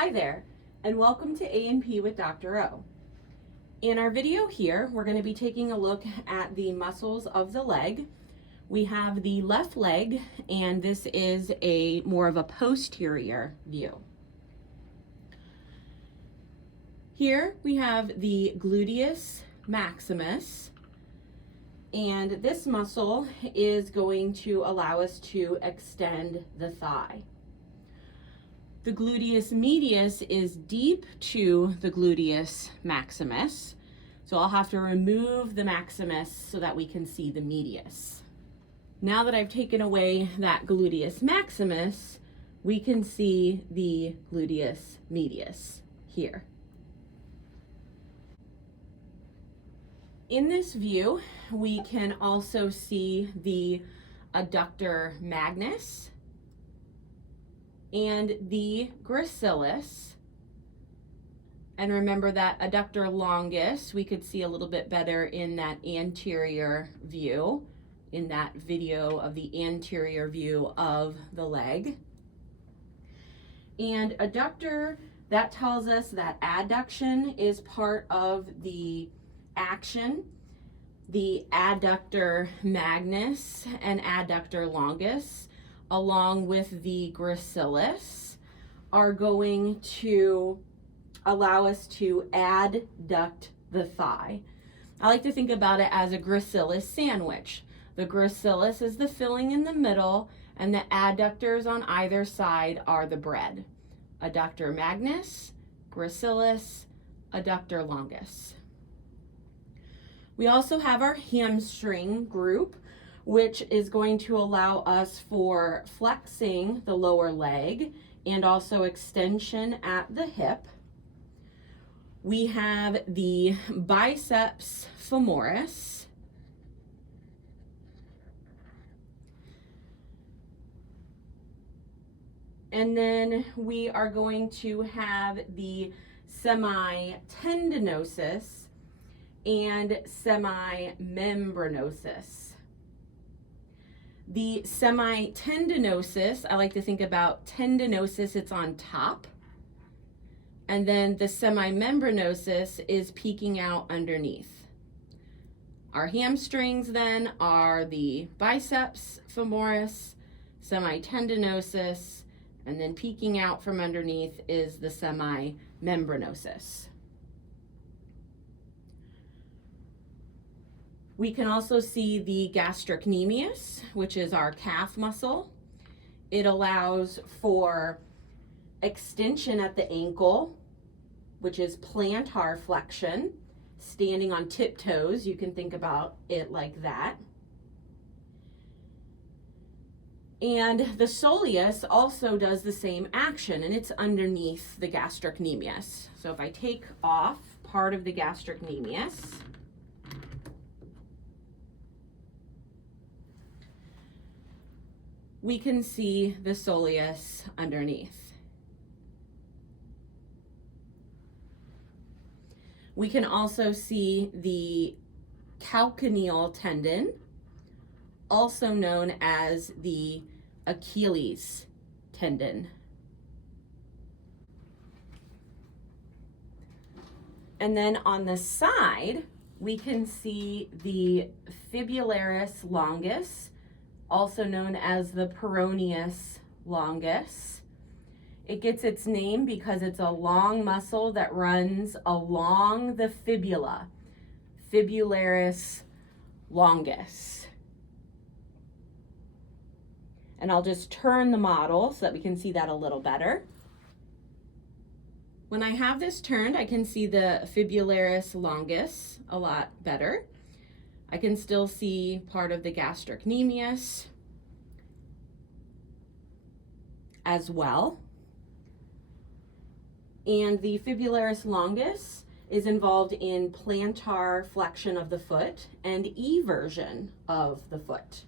Hi there, and welcome to A&P with Dr. O. In our video here, we're going to be taking a look at the muscles of the leg. We have the left leg, and this is more of a posterior view. Here we have the gluteus maximus, and this muscle is going to allow us to extend the thigh. The gluteus medius is deep to the gluteus maximus, so I'll have to remove the maximus so that we can see the medius. Now that I've taken away that gluteus maximus, we can see the gluteus medius here. In this view, we can also see the adductor magnus and the gracilis. And remember that adductor longus, we could see a little bit better in that anterior view, in that video of the anterior view of the leg. And adductor, that tells us that adduction is part of the action. The adductor magnus and adductor longus, along with the gracilis, are going to allow us to adduct the thigh. I like to think about it as a gracilis sandwich. The gracilis is the filling in the middle, and the adductors on either side are the bread. Adductor magnus, gracilis, adductor longus. We also have our hamstring group, which is going to allow us for flexing the lower leg and also extension at the hip. We have the biceps femoris. And then we are going to have the semitendinosus and semimembranosus. The semitendinosus, I like to think about tendinosis, it's on top. And then the semimembranosus is peeking out underneath. Our hamstrings then are the biceps femoris, semitendinosus, and then peeking out from underneath is the semimembranosus. We can also see the gastrocnemius, which is our calf muscle. It allows for extension at the ankle, which is plantar flexion, standing on tiptoes. You can think about it like that. And the soleus also does the same action, and it's underneath the gastrocnemius. So if I take off part of the gastrocnemius, we can see the soleus underneath. We can also see the calcaneal tendon, also known as the Achilles tendon. And then on the side, we can see the fibularis longus, also known as the peroneus longus. It gets its name because it's a long muscle that runs along the fibula, fibularis longus. And I'll just turn the model so that we can see that a little better. When I have this turned, I can see the fibularis longus a lot better. I can still see part of the gastrocnemius as well. And the fibularis longus is involved in plantar flexion of the foot and eversion of the foot.